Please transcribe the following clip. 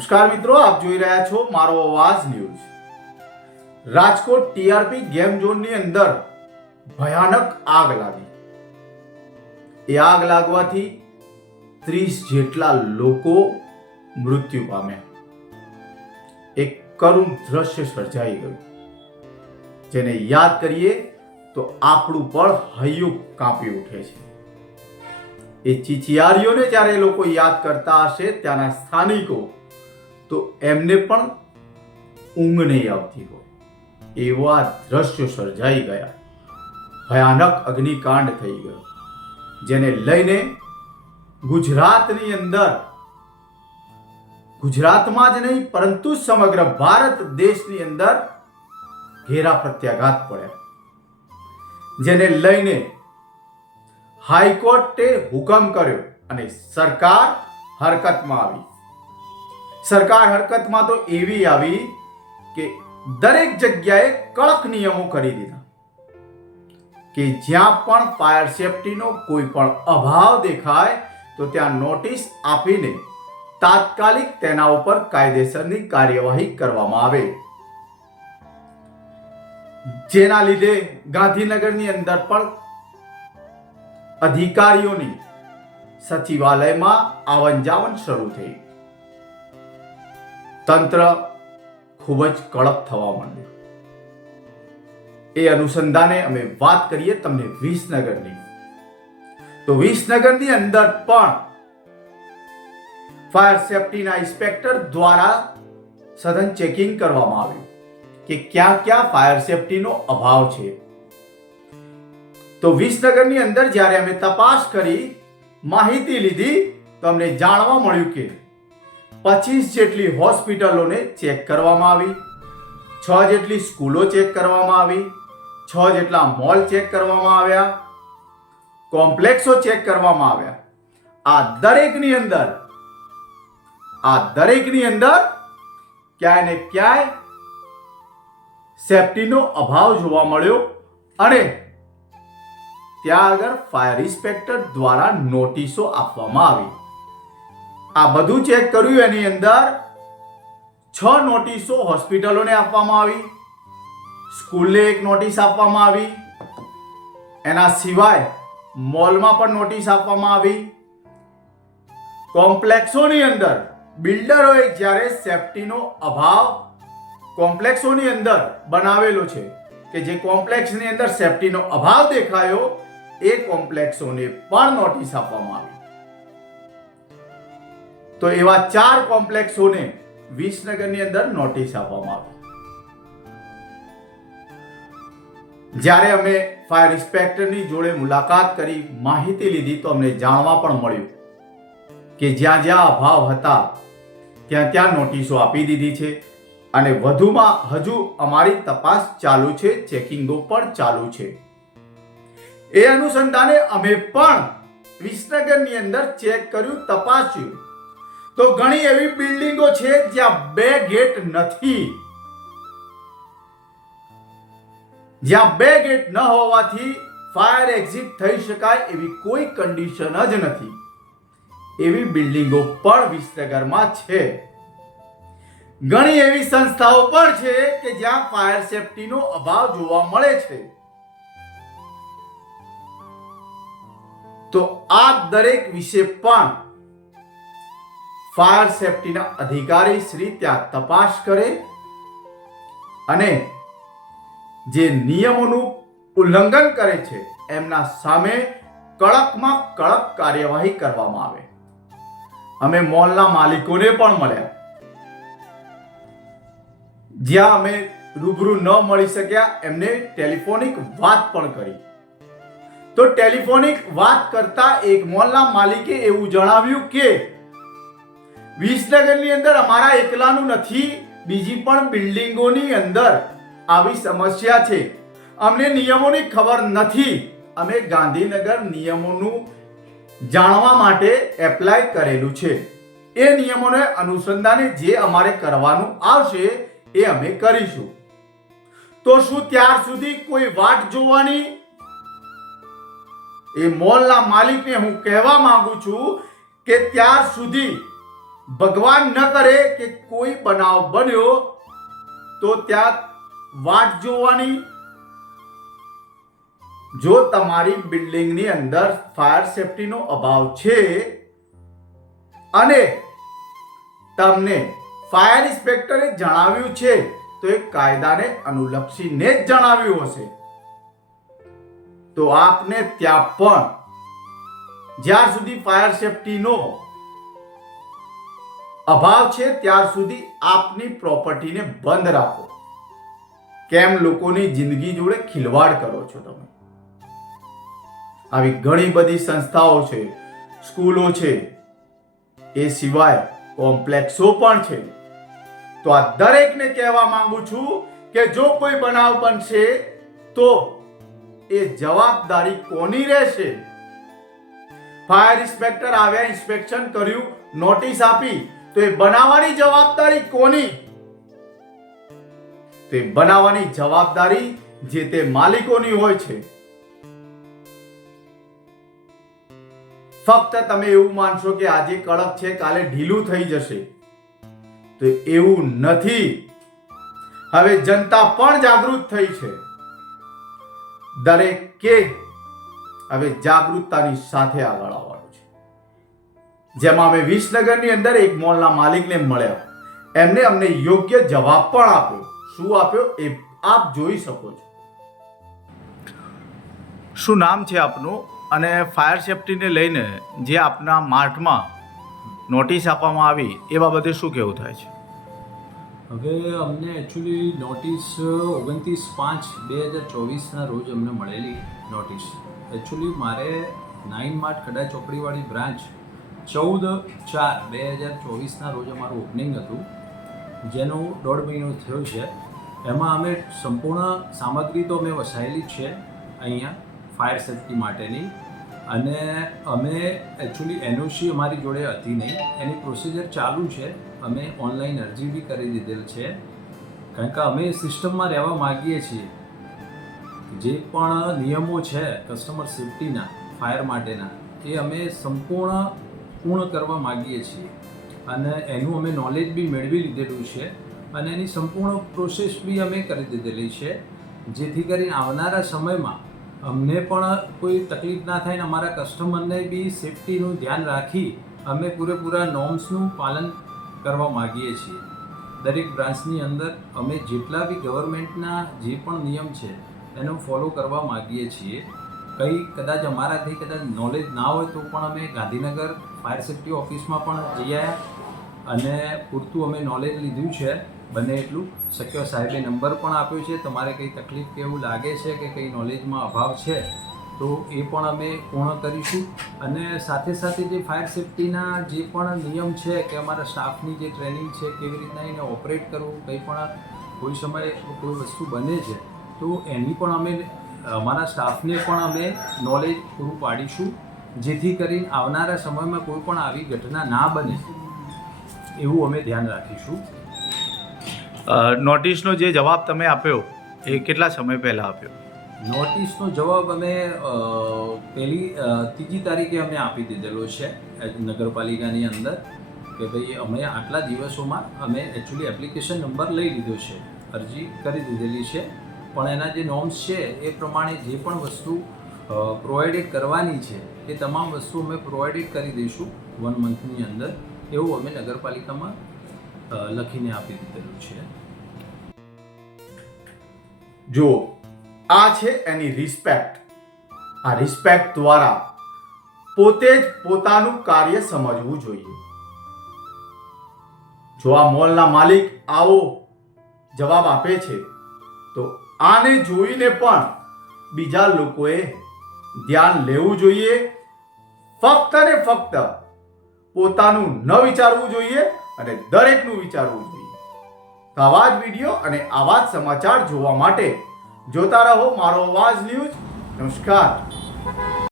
નમસ્કાર મિત્રો, આપ જોઈ રહ્યા છો મારો અવાજ ન્યૂઝ. રાજકોટ ટીઆરપી ગેમ ઝોનની અંદર ભયાનક આગ લાગી. એ આગ લાગવાથી ત્રીસ જેટલા લોકો મૃત્યુ પામ્યા. એક કરુણ દ્રશ્ય સર્જાઈ ગયું. જેને યાદ કરીએ તો આપણું પણ હૈયું કાંપી ઉઠે છે. એ ચીચિયારીઓને જ્યારે લોકો યાદ કરતા હશે, ત્યાંના સ્થાનિકો તો એમને પણ ઊંઘ નહીં આવતી હોય. એવા દ્રશ્યો સર્જાઈ ગયા. ભયાનક અગ્નિકાંડ થઈ ગયો, જેને લઈને ગુજરાતની અંદર, ગુજરાતમાં જ નહીં, પરંતુ સમગ્ર ભારત દેશની અંદર ઘેરા પ્રત્યાઘાત પડ્યા. જેને લઈને હાઈકોર્ટે હુકમ કર્યો અને સરકાર હરકતમાં આવી. સરકાર હરકતમાં તો એવી આવી કે દરેક જગ્યાએ કડક નિયમો કરી દીધા. કે જ્યાં પણ ફાયર સેફટીનો કોઈ પણ અભાવ દેખાય, તો ત્યાં નોટિસ આપીને તાત્કાલિક તેના ઉપર કાયદેસરની કાર્યવાહી કરવામાં આવે. જેના લીધે ગાંધીનગરની અંદર પણ અધિકારીઓની સચિવાલયમાં આવન જાવન શરૂ થઈ. તંત્ર ખૂબ જ કડક થવા માંડ્યું. એ અનુસંધાને અમે વાત કરીએ તમને વિસનગરની. તો વિસનગરની અંદર પણ ફાયર સેફટીના ઇન્સ્પેક્ટર દ્વારા સઘન ચેકિંગ કરવામાં આવ્યું કે ક્યાં ક્યાં ફાયર સેફટીનો અભાવ છે. તો વિસનગરની અંદર જ્યારે અમે તપાસ કરી, માહિતી લીધી, તો અમને જાણવા મળ્યું કે પચીસ જેટલી હોસ્પિટલોને ચેક કરવામાં આવી, છ જેટલી સ્કૂલો ચેક કરવામાં આવી, છ જેટલા મોલ ચેક કરવામાં આવ્યા, કોમ્પ્લેક્સો ચેક કરવામાં આવ્યા. આ દરેકની અંદર, આ દરેકની અંદર ક્યાંય ને ક્યાંય સેફટીનો અભાવ જોવા મળ્યો અને ત્યાં આગળ ફાયર ઇન્સ્પેક્ટર દ્વારા નોટિસો આપવામાં આવી. આ બધું ચેક કર્યું, એની અંદર છ નોટિસો હોસ્પિટલોને આપવામાં આવી, સ્કૂલને એક નોટિસ આપવામાં આવી, એના સિવાય મોલમાં પણ નોટિસ આપવામાં આવી. કોમ્પ્લેક્સોની અંદર બિલ્ડરોએ જ્યારે સેફટીનો અભાવ કોમ્પ્લેક્સોની અંદર બનાવેલો છે, કે જે કોમ્પ્લેક્સની અંદર સેફટીનો અભાવ દેખાયો, એ કોમ્પ્લેક્સોને પણ નોટિસ આપવામાં આવી. તો એવા ચાર કોમ્પ્લેક્સોને વિસનગરની અંદર નોટિસ આપવામાં આવી. જ્યારે અમે ફાયર ઇન્સ્પેક્ટરની જોડે મુલાકાત કરી, માહિતી લીધી, તો અમને જાણવા પણ મળ્યું કે જ્યાં જ્યાં અભાવ હતા, ત્યાં ત્યાં નોટિસો આપી દીધી છે અને વધુમાં હજુ અમારી તપાસ ચાલુ છે, ચેકિંગો પણ ચાલુ છે. એ અનુસંધાને અમે પણ વિસનગરની અંદર ચેક કર્યું, તપાસ્યું. તો ઘણી એવી બિલ્ડિંગો છે જ્યાં બે ગેટ નથી. જ્યાં બે ગેટ ન હોવાથી ફાયર એક્ઝિટ થઈ શકાય એવી કોઈ કન્ડિશન જ નથી. એવી બિલ્ડિંગો પણ વિસનગરમાં છે. ઘણી એવી સંસ્થાઓ પણ છે કે જ્યાં ફાયર સેફટીનો અભાવ જોવા મળે છે. તો આ દરેક વિશે પણ ફાયર સેફટીના અધિકારી શ્રી ત્યાં તપાસ કરે અને જે નિયમોનું ઉલ્લંઘન કરે છે, એમના સામે કડકમાં કડક કાર્યવાહી કરવામાં આવે. અમે મોલના માલિકોને પણ મળ્યા. જ્યાં અમે રૂબરૂ ન મળી શક્યા, એમને ટેલિફોનિક વાત પણ કરી. તો ટેલિફોનિક વાત કરતા એક મોલના માલિકે એવું જણાવ્યું કે વિસનગરની અંદર અમારા એકલાનું નથી, બીજી પણ બિલ્ડિંગોની અંદર આવી સમસ્યા છે. અમને નિયમોની ખબર નથી. અમે ગાંધીનગર નિયમોનું જાણવા માટે એપ્લાય કરેલું છે. એ નિયમોને અનુસંધાને જે અમારે કરવાનું આવશે એ અમે કરીશું. તો શું ત્યાર સુધી કોઈ વાટ જોવાની? એ મોલના માલિકને હું કહેવા માંગુ છું કે ત્યાર સુધી ભગવાન ન કરે કે કોઈ બનાવ બન્યો, તો ત્યાં વાટ જોવાની. જો તમારી બિલ્ડિંગની અંદર ફાયર સેફટીનો અભાવ છે અને તમને ફાયર ઇન્સ્પેક્ટરે જણાવ્યું છે, તો એ કાયદાને અનુલક્ષીને જ જણાવ્યું હશે. તો આપને ત્યાં પણ જ્યાં સુધી ફાયર સેફટીનો અભાવ છે, ત્યાર સુધી આપની પ્રોપર્ટીને બંધ રાખો. કેમ લોકોની જિંદગી જોડે ખિલવાડ કરો છો તમે? આવી ઘણી બધી સંસ્થાઓ છે, સ્કૂલો છે, એ સિવાય કોમ્પ્લેક્સો પણ છે. તો આ દરેકને કહેવા માંગુ છું કે જો કોઈ બનાવ બનશે, તો એ જવાબદારી કોની રહેશે? ફાયર ઇન્સ્પેક્ટર આવ્યા, ઇન્સ્પેક્શન કર્યું, નોટિસ આપી તો એ બનાવવાની જવાબદારી કોની? તે બનાવવાની જવાબદારી જે તે માલિકોની હોય છે. ફક્ત તમે એવું માનશો કે આજે કડક છે, કાલે ઢીલું થઈ જશે. તો એવું નથી. હવે જનતા પણ જાગૃત થઈ છે. દરેક કે હવે જાગૃતતાની સાથે આગળ આવવાનું. જેમાં અમે વિસનગરની અંદર એક મોલના માલિકને મળ્યા. એમને અમને યોગ્ય જવાબ પણ આપ્યો. શું આપ્યો એ આપ જોઈ શકો છો. શું નામ છે આપનું? અને ફાયર સેફટીને લઈને જે આપના માર્ટમાં નોટિસ આપવામાં આવી એ બાબતે શું કહેવું થાય છે? હવે અમને એકચ્યુઅલી નોટિસ ઓગણત્રીસ પાંચ બે હજાર ચોવીસના રોજ અમને મળેલી નોટિસ એકચ્યુઅલી મારે નાઇન માર્ટ કડા ચોકડીવાળી બ્રાન્ચ ચૌદ ચાર બે હજાર ચોવીસના રોજ અમારું ઓપનિંગ હતું. જેનો દોઢ મહિનો થયો છે. એમાં અમે સંપૂર્ણ સામગ્રી તો અમે વસાયેલી જ છે અહીંયા ફાયર સેફટી માટેની. અને અમે એકચ્યુઅલી એનઓસી અમારી જોડે હતી નહીં. એની પ્રોસિજર ચાલુ છે. અમે ઓનલાઈન અરજી બી કરી દીધેલ છે. કારણ કે અમે સિસ્ટમમાં રહેવા માગીએ છીએ જે પણ નિયમો છે કસ્ટમર સેફટીના ફાયર માટેના, એ અમે સંપૂર્ણ પૂર્ણ કરવા માગીએ છીએ. અને એનું અમે નોલેજ બી મેળવી લીધેલું છે અને એની સંપૂર્ણ પ્રોસેસ બી અમે કરી દીધેલી છે. જેથી કરીને આવનારા સમયમાં અમને પણ કોઈ તકલીફ ના થાય ને અમારા કસ્ટમરને બી સેફટીનું ધ્યાન રાખી અમે પૂરેપૂરા નોર્મ્સનું પાલન કરવા માગીએ છીએ. દરેક બ્રાન્ચની અંદર અમે જેટલા બી ગવર્મેન્ટના જે પણ નિયમ છે, એનો ફોલો કરવા માગીએ છીએ. કંઈ કદાચ અમારાથી કદાચ નોલેજ ના હોય તો પણ અમે ગાંધીનગર ફાયર સેફ્ટી ઓફિસમાં પણ જઈ આવ્યા અને પૂરતું અમે નોલેજ લીધું છે. બને એટલું. શક્ય સાહેબે નંબર પણ આપ્યો છે. તમારે કંઈ તકલીફ કે એવું લાગે છે કે કંઈ નોલેજમાં અભાવ છે, તો એ પણ અમે પૂર્ણ કરીશું. અને સાથે સાથે જે ફાયર સેફ્ટીના જે પણ નિયમ છે કે અમારા સ્ટાફની જે ટ્રેનિંગ છે, કેવી રીતના એને ઓપરેટ કરવું, કંઈ પણ કોઈ સમયે કોઈ વસ્તુ બને છે, તો એની પણ અમે અમારા સ્ટાફને પણ અમે નોલેજ પૂરું પાડીશું જેથી કરીને આવનારા સમયમાં કોઈ પણ આવી ઘટના ના બને એવું અમે ધ્યાન રાખીશું. નોટિસનો જે જવાબ તમે આપ્યો એ કેટલા સમય પહેલાં આપ્યો? નોટિસનો જવાબ અમે પહેલી ત્રીજી તારીખે અમે આપી દીધેલો છે નગરપાલિકાની અંદર કે ભાઈ અમે આટલા દિવસોમાં અમે એકચ્યુઅલી એપ્લિકેશન નંબર લઈ લીધો છે અરજી કરી દીધેલી છે. પણ એના જે નોર્મ્સ છે, એ પ્રમાણે જે પણ વસ્તુ પ્રોવાઈડેડ કરવાની છે, એ તમામ વસ્તુ અમે પ્રોવાઈડેડ કરી દઈશું વન મંથની અંદર. એવું અમે નગરપાલિકામાં લખીને આપી દીધેલું છે. જો આ છે એની રિસ્પેક્ટ આ રિસ્પેક્ટ દ્વારા પોતે જ પોતાનું કાર્ય સમજવું જોઈએ. જો આ મોલના માલિક આવો જવાબ આપે છે, તો આને જોઈને પણ બીજા લોકોએ ધ્યાન લેવું જોઈએ. ફક્ત ને ફક્ત પોતાનું ન વિચારવું જોઈએ અને દરેકનું વિચારવું જોઈએ. તો આવા જ વીડિયો અને આવા જ સમાચાર જોવા માટે જોતા રહો મારો અવાજ ન્યૂઝ. નમસ્કાર.